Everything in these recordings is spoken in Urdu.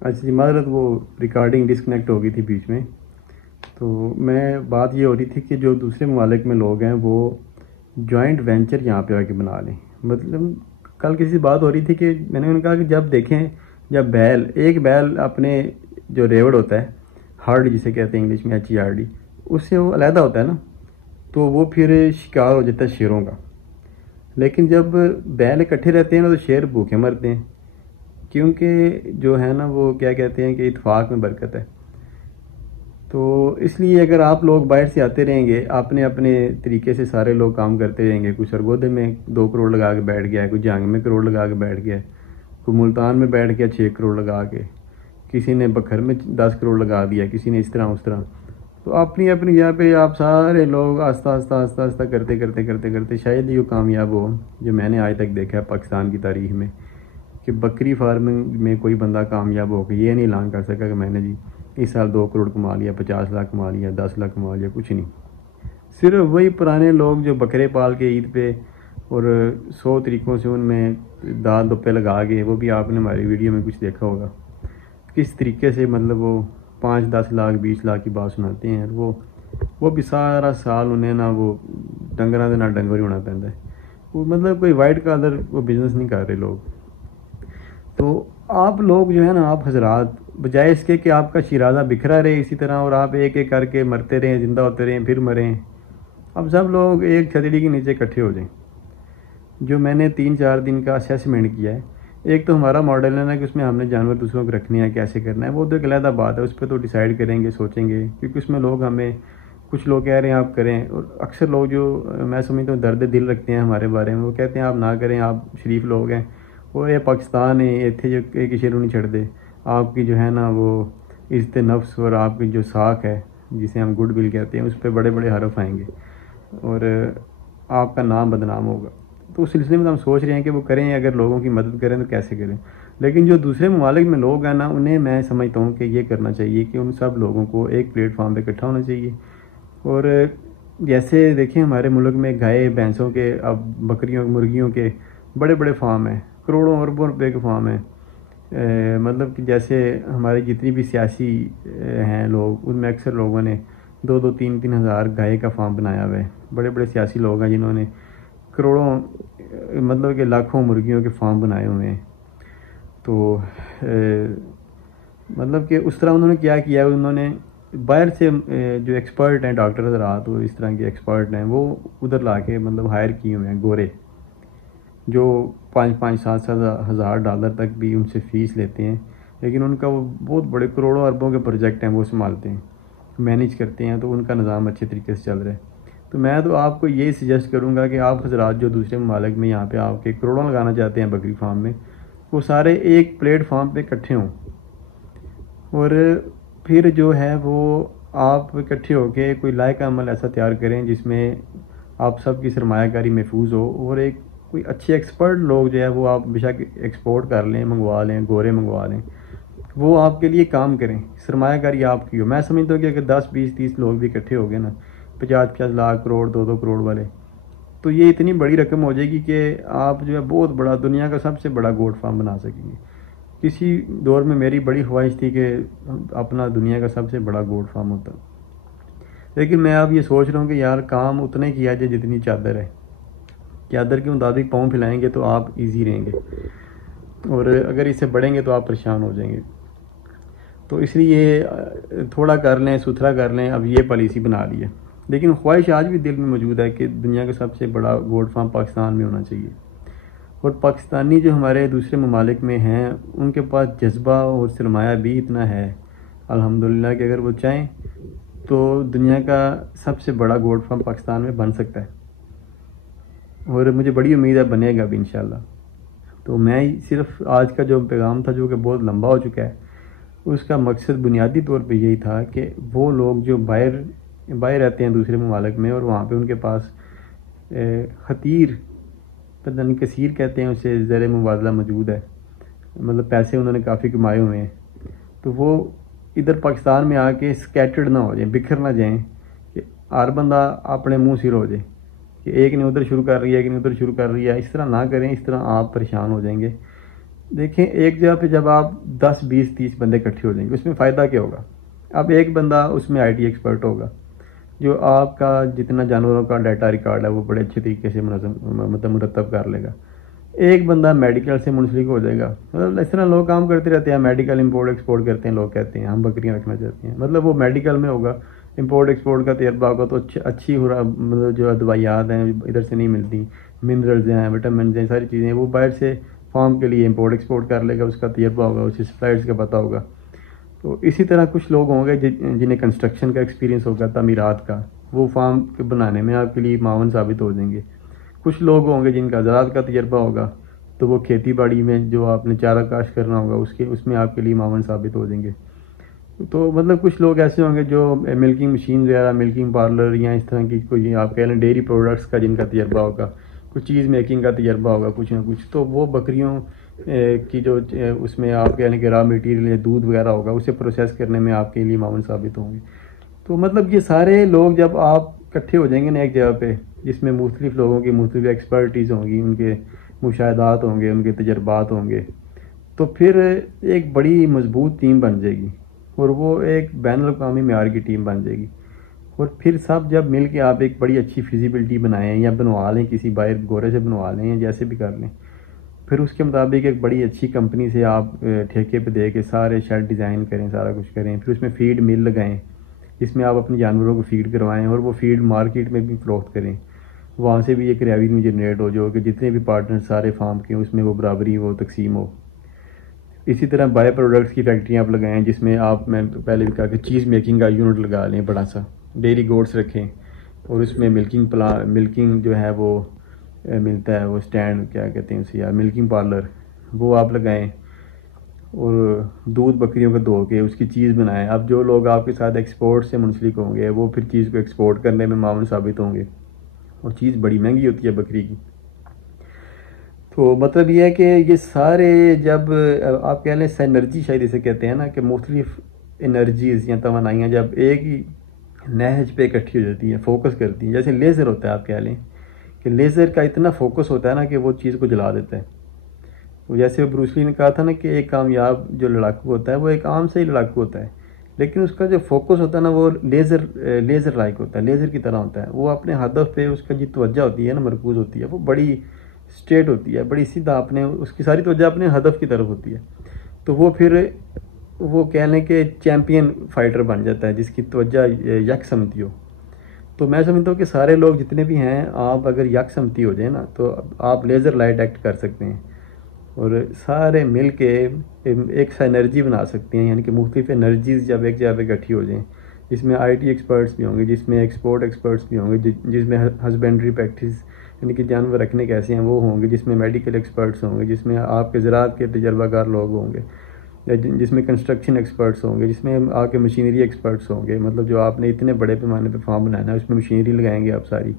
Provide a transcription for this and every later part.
اچھا جی، معذرت، وہ ریکارڈنگ ڈسکنیکٹ ہو گئی تھی بیچ میں. تو میں بات یہ ہو رہی تھی کہ جو دوسرے ممالک میں لوگ ہیں وہ جوائنٹ وینچر یہاں پہ آ کے بنا لیں. مطلب کل کسی بات ہو رہی تھی کہ میں نے انہوں نے کہا کہ جب دیکھیں جب ایک بیل اپنے جو ریوڑ ہوتا ہے، ہارڈ جسے کہتے ہیں انگلش میں HERD، اس سے وہ علیحدہ ہوتا ہے نا، تو وہ پھر شکار ہو جاتا ہے شیروں کا. لیکن جب بیل اکٹھے رہتے ہیں نا تو شیر بھوکے مرتے ہیں، کیونکہ جو ہے نا وہ کیا کہتے ہیں کہ اتفاق میں برکت ہے. تو اس لیے اگر آپ لوگ باہر سے آتے رہیں گے، اپنے اپنے طریقے سے سارے لوگ کام کرتے رہیں گے، کوئی سرگودے میں 2 کروڑ لگا کے بیٹھ گیا ہے، کوئی جہانگ میں کروڑ لگا کے بیٹھ گیا ہے، کوئی ملتان میں بیٹھ گیا 6 کروڑ لگا کے، کسی نے بکھر میں 10 کروڑ لگا دیا، کسی نے اس طرح اس طرح. تو اپنی اپنی جگہ پہ آپ سارے لوگ آہستہ آہستہ آہستہ آہستہ کرتے کرتے کرتے کرتے شاید یہ کامیاب ہو. جو میں نے آج تک دیکھا ہے پاکستان کی تاریخ میں کہ بکری فارمنگ میں کوئی بندہ کامیاب ہو کے یہ نہیں اعلان کر سکا کہ میں نے جی اس سال 2 کروڑ کما لیا، 50 لاکھ کما لیا، 10 لاکھ کما لیا. کچھ نہیں. صرف وہی پرانے لوگ جو بکرے پال کے عید پہ اور 100 طریقوں سے ان میں دال دپے لگا کے، وہ بھی آپ نے ہماری ویڈیو میں کچھ دیکھا ہوگا کس طریقے سے مطلب وہ 5-10 لاکھ 20 لاکھ کی بات سناتے ہیں. وہ بھی سارا سال انہیں نہ وہ ڈنگراں دے نہ ڈنگر ہی ہونا پہنتا ہے. وہ مطلب کوئی وائٹ کالر وہ بزنس نہیں کر رہے لوگ. تو آپ لوگ جو ہے نا، آپ حضرات، بجائے اس کے کہ آپ کا شیرازہ بکھرا رہے اسی طرح اور آپ ایک ایک کر کے مرتے رہیں، زندہ ہوتے رہیں، پھر مریں، اب سب لوگ ایک چھتری کے نیچے اکٹھے ہو جائیں. جو میں نے 3-4 دن کا اسیسمنٹ کیا ہے، ایک تو ہمارا ماڈل ہے نا کہ اس میں ہم نے جانور دوسروں کو رکھنے ہیں، کیسے کرنا ہے، وہ تو ایک علیحدہ بات ہے، اس پہ تو ڈیسائیڈ کریں گے، سوچیں گے، کیونکہ اس میں لوگ ہمیں کچھ لوگ کہہ رہے ہیں آپ کریں، اور اکثر لوگ جو میں سمجھتا ہوں درد دل رکھتے ہیں ہمارے بارے میں، وہ کہتے ہیں آپ نہ کریں، آپ شریف لوگ ہیں، وہ یہ پاکستان ہے، اتنے جو ایک شیروں نہیں چھڑ دے، آپ کی جو ہے نا وہ عزت نفس اور آپ کی جو ساکھ ہے جسے ہم گڈ ول کہتے ہیں، اس پہ بڑے بڑے حرف آئیں گے اور آپ کا نام بدنام ہوگا. تو اس سلسلے میں ہم سوچ رہے ہیں کہ وہ کریں، اگر لوگوں کی مدد کریں تو کیسے کریں. لیکن جو دوسرے ممالک میں لوگ ہیں نا، انہیں میں سمجھتا ہوں کہ یہ کرنا چاہیے کہ ان سب لوگوں کو ایک پلیٹ فارم پہ اکٹھا ہونا چاہیے. اور جیسے دیکھیں ہمارے ملک میں گائے بھینسوں کے، اب بکریوں مرغیوں کے بڑے بڑے فارم ہیں، کروڑوں اربوں روپے کے فارم ہیں. مطلب کہ جیسے ہمارے جتنی بھی سیاسی ہیں لوگ، ان میں اکثر لوگوں نے 2-3 ہزار گائے کا فارم بنایا ہوا ہے. بڑے بڑے سیاسی لوگ ہیں جنہوں نے کروڑوں مطلب کہ لاکھوں مرغیوں کے فارم بنائے ہوئے ہیں. تو مطلب کہ اس طرح انہوں نے کیا کیا، انہوں نے باہر سے جو ایکسپرٹ ہیں، ڈاکٹر حضرات وہ اس طرح کے ایکسپرٹ ہیں، وہ ادھر لا کے مطلب ہائر کیے ہوئے ہیں گورے، جو 5-7 ہزار ڈالر تک بھی ان سے فیس لیتے ہیں. لیکن ان کا وہ بہت بڑے کروڑوں اربوں کے پروجیکٹ ہیں، وہ سنبھالتے ہیں، مینیج کرتے ہیں، تو ان کا نظام اچھے طریقے سے چل رہا ہے. تو میں تو آپ کو یہ سجیسٹ کروں گا کہ آپ حضرات جو دوسرے ممالک میں یہاں پہ آپ کے کروڑوں لگانا چاہتے ہیں بکری فارم میں، وہ سارے ایک پلیٹ فارم پہ اکٹھے ہوں، اور پھر جو ہے وہ آپ اکٹھے ہو کے کوئی لائق عمل ایسا تیار کریں جس میں آپ سب کی سرمایہ کاری محفوظ ہو، اور ایک کوئی اچھے ایکسپرٹ لوگ جو ہے وہ آپ بے شک ایکسپورٹ کر لیں، منگوا لیں، گورے منگوا لیں، وہ آپ کے لیے کام کریں، سرمایہ کاری آپ کی ہو. میں سمجھتا ہوں کہ اگر 10-20-30 لوگ بھی اکٹھے ہو گئے نا، 50-50 لاکھ کروڑ 2-2 کروڑ والے، تو یہ اتنی بڑی رقم ہو جائے گی کہ آپ جو ہے بہت بڑا، دنیا کا سب سے بڑا گوٹ فارم بنا سکیں گے. کسی دور میں میری بڑی خواہش تھی کہ اپنا دنیا کا سب سے بڑا گوٹ فارم ہوتا، لیکن میں اب یہ سوچ رہا ہوں کہ یار کام اتنا ہی کیا جائے جتنی چادر ہے. چادر کے مطابق پاؤں پھیلائیں گے تو آپ ایزی رہیں گے، اور اگر اس سے بڑھیں گے تو آپ پریشان ہو جائیں گے. تو اس لیے تھوڑا کر لیں، ستھرا کر لیں. اب یہ پالیسی بنا لی ہے، لیکن خواہش آج بھی دل میں موجود ہے کہ دنیا کا سب سے بڑا گوٹ فارم پاکستان میں ہونا چاہیے. اور پاکستانی جو ہمارے دوسرے ممالک میں ہیں، ان کے پاس جذبہ اور سرمایہ بھی اتنا ہے الحمدللہ کہ اگر وہ چاہیں تو دنیا کا سب سے بڑا گوٹ فارم پاکستان میں بن سکتا ہے، اور مجھے بڑی امید ہے بنے گا بھی انشاءاللہ. تو میں صرف آج کا جو پیغام تھا، جو کہ بہت لمبا ہو چکا ہے، اس کا مقصد بنیادی طور پہ یہی تھا کہ وہ لوگ جو باہر رہتے ہیں دوسرے ممالک میں، اور وہاں پہ ان کے پاس خطیر پتہ نہیں کثیر کہتے ہیں اسے، زر مبادلہ موجود ہے، مطلب پیسے انہوں نے کافی کمائے ہوئے ہیں، تو وہ ادھر پاکستان میں آ کے اسکیٹرڈ نہ ہو جائیں، بکھر نہ جائیں، کہ ہر بندہ اپنے منہ سر ہو جائے کہ ایک نے ادھر شروع کر رہی ہے، ایک نے ادھر شروع کر رہی ہے. اس طرح نہ کریں، اس طرح آپ پریشان ہو جائیں گے. دیکھیں ایک جگہ پہ جب آپ 10 20 30 بندے اکٹھے ہو جائیں گے اس میں فائدہ کیا ہوگا؟ اب ایک بندہ اس میں آئی ٹی ایکسپرٹ ہوگا جو آپ کا جتنا جانوروں کا ڈیٹا ریکارڈ ہے وہ بڑے اچھے طریقے سے مطلب مرتب کر لے گا. ایک بندہ میڈیکل سے منسلک ہو جائے گا. مطلب اس طرح لوگ کام کرتے رہتے ہیں. میڈیکل امپورٹ ایکسپورٹ کرتے ہیں, لوگ کہتے ہیں ہم بکریاں رکھنا چاہتے ہیں. مطلب وہ میڈیکل میں ہوگا, امپورٹ ایکسپورٹ کا تجربہ ہوگا تو اچھی مطلب جو دوائیات ہیں ادھر سے نہیں ملتی, منرلز ہیں, وٹامنز ہیں, ساری چیزیں وہ باہر سے فارم کے لیے امپورٹ ایکسپورٹ کر لے گا, اس کا تجربہ ہوگا, اسے سپلائرز کا پتہ ہوگا. تو اسی طرح کچھ لوگ ہوں گے جنہیں کنسٹرکشن کا ایکسپیرینس ہوگا, تعمیرات کا, وہ فارم بنانے میں آپ کے لیے معاون ثابت ہو جائیں گے. کچھ لوگ ہوں گے جن کا زراعت کا تجربہ ہوگا تو وہ کھیتی باڑی میں جو آپ نے چارہ کاشت کرنا ہوگا اس میں آپ کے لیے معاون ثابت ہو جائیں گے. تو مطلب کچھ لوگ ایسے ہوں گے جو ملکنگ مشین وغیرہ, ملکنگ پارلر یا اس طرح کی کوئی آپ کہہ لیں ڈیری پروڈکٹس کا جن کا تجربہ ہوگا, کچھ چیز میکنگ کا تجربہ ہوگا کچھ نہ کچھ, تو وہ بکریوں کی جو اس میں آپ کہہ لیں کہ را میٹیریل یا دودھ وغیرہ ہوگا اسے پروسیس کرنے میں آپ کے لیے معاون ثابت ہوں گے. تو مطلب یہ سارے لوگ جب آپ اکٹھے ہو جائیں گے نا ایک جگہ پہ جس میں مختلف لوگوں کی مختلف ایکسپرٹیز ہوں گی, ان کے مشاہدات ہوں گے, ان کے تجربات ہوں گے, تو پھر ایک بڑی مضبوط ٹیم بن جائے گی اور وہ ایک بین الاقوامی معیار کی ٹیم بن جائے گی. اور پھر سب جب مل کے آپ ایک بڑی اچھی فیزیبلٹی بنائیں یا بنوا لیں, کسی باہر گورے سے بنوا لیں یا جیسے بھی کر لیں, پھر اس کے مطابق ایک بڑی اچھی کمپنی سے آپ ٹھیکے پہ دے کے سارے شیڈ ڈیزائن کریں, سارا کچھ کریں, پھر اس میں فیڈ مل لگائیں جس میں آپ اپنے جانوروں کو فیڈ کروائیں اور وہ فیڈ مارکیٹ میں بھی فروخت کریں. وہاں سے بھی ایک ریونیو جنریٹ ہو جو کہ جتنے بھی پارٹنر سارے فارم کے اس میں وہ برابری ہو, تقسیم ہو. اسی طرح بائے پروڈکٹس کی فیکٹریاں آپ لگائیں جس میں آپ, میں پہلے بھی کہا کہ چیز میکنگ کا یونٹ لگا لیں بڑا سا, ڈیری گوڈس رکھیں اور اس میں ملکنگ جو ہے وہ ملتا ہے, وہ اسٹینڈ کیا کہتے ہیں اسے یار, ملکنگ پارلر, وہ آپ لگائیں اور دودھ بکریوں کو دھو کے اس کی چیز بنائیں. اب جو لوگ آپ کے ساتھ ایکسپورٹ سے منسلک ہوں گے وہ پھر چیز کو ایکسپورٹ کرنے میں معاون ثابت ہوں گے, اور چیز بڑی مہنگی ہوتی ہے بکری کی. تو مطلب یہ ہے کہ یہ سارے جب آپ کہہ لیں سینرجی شاید اسے کہتے ہیں نا, کہ مختلف انرجیز یا توانائیاں جب ایک ہی نہج پہ اکٹھی ہو جاتی ہیں, فوکس کرتی ہیں, جیسے لیزر ہوتا ہے, آپ کہہ لیں کہ لیزر کا اتنا فوکس ہوتا ہے نا کہ وہ چیز کو جلا دیتا ہے. جیسے بروس لی نے کہا تھا نا کہ ایک کامیاب جو لڑاکو ہوتا ہے وہ ایک عام سے ہی لڑاکو ہوتا ہے, لیکن اس کا جو فوکس ہوتا ہے نا وہ لیزر لائک ہوتا ہے, لیزر کی طرح ہوتا ہے. وہ اپنے ہدف پہ اس کا جو توجہ ہوتی ہے نا, مرکوز ہوتی ہے, وہ بڑی اسٹریٹ ہوتی ہے, بڑی سیدھا, اپنے اس کی ساری توجہ اپنے ہدف کی طرف ہوتی ہے. تو وہ پھر وہ کہہ لیں کہ چیمپئن فائٹر بن جاتا ہے جس کی توجہ یک سمتی ہو. تو میں سمجھتا ہوں کہ سارے لوگ جتنے بھی ہیں, آپ اگر یک سمتی ہو جائیں نا تو آپ لیزر لائٹ ایکٹ کر سکتے ہیں اور سارے مل کے ایک سینرجی بنا سکتے ہیں. یعنی کہ مختلف انرجیز جب ایک جگہ پہ اکٹھی ہو جائیں, جس میں آئی ٹی ایکسپرٹس بھی ہوں گے, جس میں ایکسپورٹ ایکسپرٹس بھی ہوں گے, جس میں ہسبینڈری پریکٹس یعنی کہ جانور رکھنے کیسے ہیں وہ ہوں گے, جس میں میڈیکل ایکسپرٹس ہوں گے, جس میں آپ کے زراعت کے تجربہ کار لوگ ہوں گے, جس میں کنسٹرکشن ایکسپرٹس ہوں گے, جس میں آپ کے مشینری ایکسپرٹس ہوں گے. مطلب جو آپ نے اتنے بڑے پیمانے پہ فارم بنانا ہے اس میں مشینری لگائیں گے آپ ساری,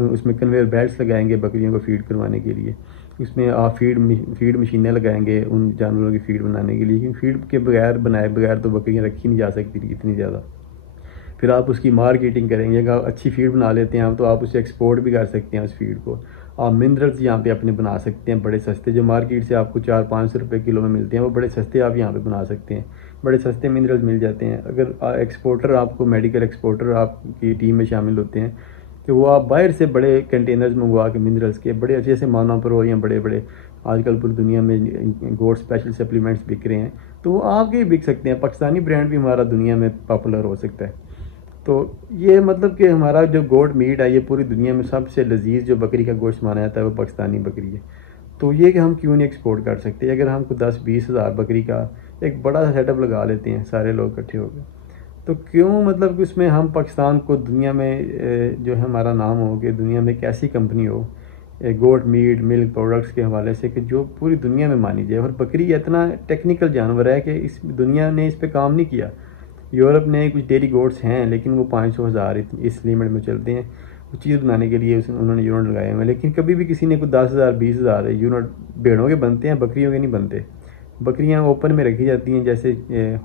اس میں کنویئر بیلٹس لگائیں گے بکریوں کو فیڈ کروانے کے لیے, اس میں آپ فیڈ مشینیں لگائیں گے ان جانوروں کی فیڈ بنانے کے لیے, کیونکہ فیڈ کے بنائے بغیر تو بکریاں رکھی نہیں جا سکتی اتنی زیادہ. پھر آپ اس کی مارکیٹنگ کریں گے, اگر آپ اچھی فیڈ بنا لیتے ہیں تو آپ اسے ایکسپورٹ بھی کر سکتے ہیں اس فیڈ کو. آپ منرلز یہاں پہ اپنے بنا سکتے ہیں بڑے سستے, جو مارکیٹ سے آپ کو 400-500 روپے کلو میں ملتے ہیں وہ بڑے سستے آپ یہاں پہ بنا سکتے ہیں, بڑے سستے منرلز مل جاتے ہیں. اگر ایکسپورٹر آپ کو میڈیکل ایکسپورٹر آپ کی ٹیم میں شامل ہوتے ہیں تو وہ آپ باہر سے بڑے کنٹینرز منگوا کے منرلز کے بڑے اچھے سے مانا پرو یا بڑے آج کل پوری دنیا میں گوڈ اسپیشل سپلیمنٹس بک رہے ہیں تو وہ آپ کے ہی بک سکتے ہیں. پاکستانی برانڈ بھی ہمارا دنیا میں پاپولر ہو سکتا ہے. تو یہ مطلب کہ ہمارا جو گوڈ میٹ ہے یہ پوری دنیا میں سب سے لذیذ جو بکری کا گوشت مانا جاتا ہے وہ پاکستانی بکری ہے. تو یہ کہ ہم کیوں نہیں ایکسپورٹ کر سکتے؟ اگر ہم کو 10-20 ہزار بکری کا ایک بڑا سا سیٹ اپ لگا لیتے ہیں سارے لوگ اکٹھے ہو گئے, تو کیوں مطلب کہ اس میں ہم پاکستان کو دنیا میں جو ہے ہمارا نام ہو کہ دنیا میں ایک ایسی کمپنی ہو گوٹ میٹ ملک پروڈکٹس کے حوالے سے کہ جو پوری دنیا میں مانی جائے. اور بکری اتنا ٹیکنیکل جانور ہے کہ اس دنیا نے اس پہ کام نہیں کیا. یورپ نے کچھ ڈیری گوڈس ہیں لیکن وہ 500,000 اس لیمٹ میں چلتے ہیں, وہ چیز بنانے کے لیے انہوں نے یونٹ لگائے ہوئے ہیں. لیکن کبھی بھی کسی نے کوئی 10,000-20,000 یونٹ بھیڑوں کے بنتے ہیں, بکریوں کے نہیں بنتے. بکریاں اوپن میں رکھی جاتی ہیں جیسے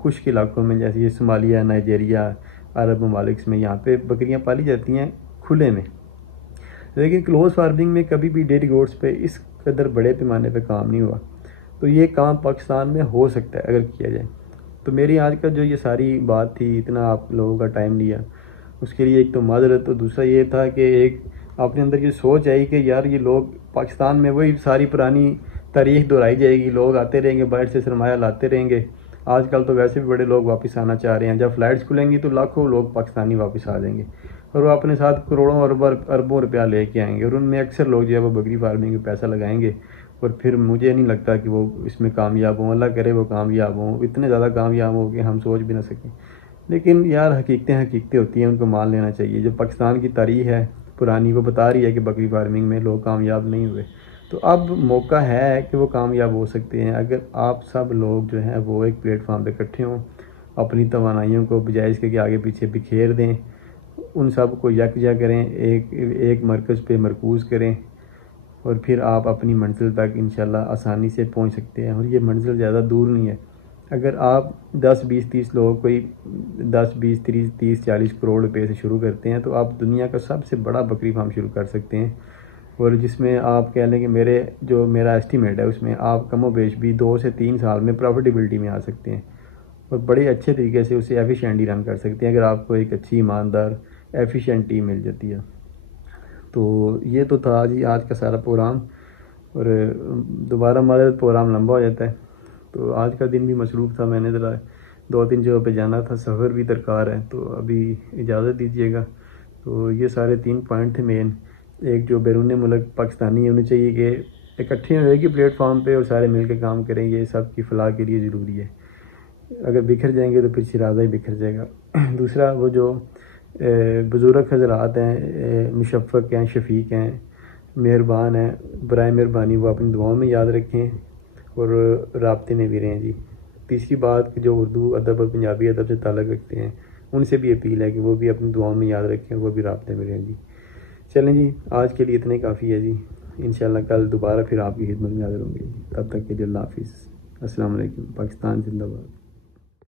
خشک علاقوں میں, جیسے یہ صومالیہ, نائجیریا, عرب ممالک میں یہاں پہ بکریاں پالی جاتی ہیں کھلے میں. لیکن کلوز فارمنگ میں کبھی بھی ڈیری گوڈس پہ اس قدر بڑے پیمانے پہ کام نہیں ہوا. تو یہ کام پاکستان میں ہو سکتا ہے اگر کیا جائے. تو میری آج کا جو یہ ساری بات تھی، اتنا آپ لوگوں کا ٹائم لیا، اس کے لیے ایک تو معذرت. تو دوسرا یہ تھا کہ ایک اپنے اندر یہ سوچ آئی کہ یار یہ لوگ پاکستان میں وہی ساری پرانی تاریخ دہرائی جائے گی، لوگ آتے رہیں گے، باہر سے سرمایہ لاتے رہیں گے. آج کل تو ویسے بھی بڑے لوگ واپس آنا چاہ رہے ہیں، جب فلائٹس کھلیں گی تو لاکھوں لوگ پاکستانی واپس آ جائیں گے، اور وہ اپنے ساتھ کروڑوں اربوں روپیہ لے کے آئیں گے، اور ان میں اکثر لوگ جو ہے وہ بکری فارمنگ میں پیسہ لگائیں گے، اور پھر مجھے نہیں لگتا کہ وہ اس میں کامیاب ہوں. اللہ کرے وہ کامیاب ہوں، اتنے زیادہ کامیاب ہوں کہ ہم سوچ بھی نہ سکیں. لیکن یار حقیقتیں ہوتی ہیں، ان کو مان لینا چاہیے. جو پاکستان کی تاریخ ہے پرانی، وہ بتا رہی ہے کہ بکری فارمنگ میں لوگ کامیاب نہیں ہوئے. تو اب موقع ہے کہ وہ کامیاب ہو سکتے ہیں اگر آپ سب لوگ جو ہیں وہ ایک پلیٹ فارم پہ اکٹھے ہوں، اپنی توانائیوں کو بجائے اس کے آگے پیچھے بکھیر دیں، ان سب کو یکجا کریں، ایک مرکز پہ مرکوز کریں، اور پھر آپ اپنی منزل تک انشاءاللہ آسانی سے پہنچ سکتے ہیں. اور یہ منزل زیادہ دور نہیں ہے. اگر آپ 10-20-30 لوگ کوئی 10-20-30-40 کروڑ روپے سے شروع کرتے ہیں تو آپ دنیا کا سب سے بڑا بکری فارم شروع کر سکتے ہیں. اور جس میں آپ کہہ لیں کہ میرا ایسٹیمیٹ ہے، اس میں آپ کم و بیش بھی 2 سے 3 سال میں پروفیٹیبلٹی میں آ سکتے ہیں، اور بڑے اچھے طریقے سے اسے ایفیشینٹلی رن کر سکتے ہیں اگر آپ کو ایک اچھی ایماندار ایفیشینٹ ٹیم مل جاتی ہے. تو یہ تو تھا جی آج کا سارا پروگرام، اور دوبارہ معذرت پروگرام لمبا ہو جاتا ہے. تو آج کا دن بھی مصروف تھا، میں نے ذرا 2-3 جگہوں پہ جانا تھا، سفر بھی درکار ہے، تو ابھی اجازت دیجیے گا. تو یہ سارے 3 پوائنٹ تھے مین. ایک جو بیرون ملک پاکستانی ہونے چاہیے کہ اکٹھے ہوئے کہ پلیٹ فارم پہ اور سارے مل کے کام کریں، یہ سب کی فلاح کے لیے ضروری ہے. اگر بکھر جائیں گے تو پھر شرازہ ہی بکھر جائے گا. دوسرا وہ جو بزرگ حضرات ہیں، مشفق ہیں، شفیق ہیں، مہربان ہیں، برائے مہربانی وہ اپنی دعاؤں میں یاد رکھیں اور رابطے میں بھی رہیں جی. تیسری بات کہ جو اردو ادب اور پنجابی ادب سے تعلق رکھتے ہیں ان سے بھی اپیل ہے کہ وہ بھی اپنی دعاؤں میں یاد رکھیں، وہ بھی رابطے میں رہیں جی. چلیں جی، آج کے لیے اتنے کافی ہے جی. انشاءاللہ کل دوبارہ پھر آپ کی خدمت میں حاضر ہوں گے. تب تک کے لیے اللہ حافظ. السلام علیکم. پاکستان زندہ باد.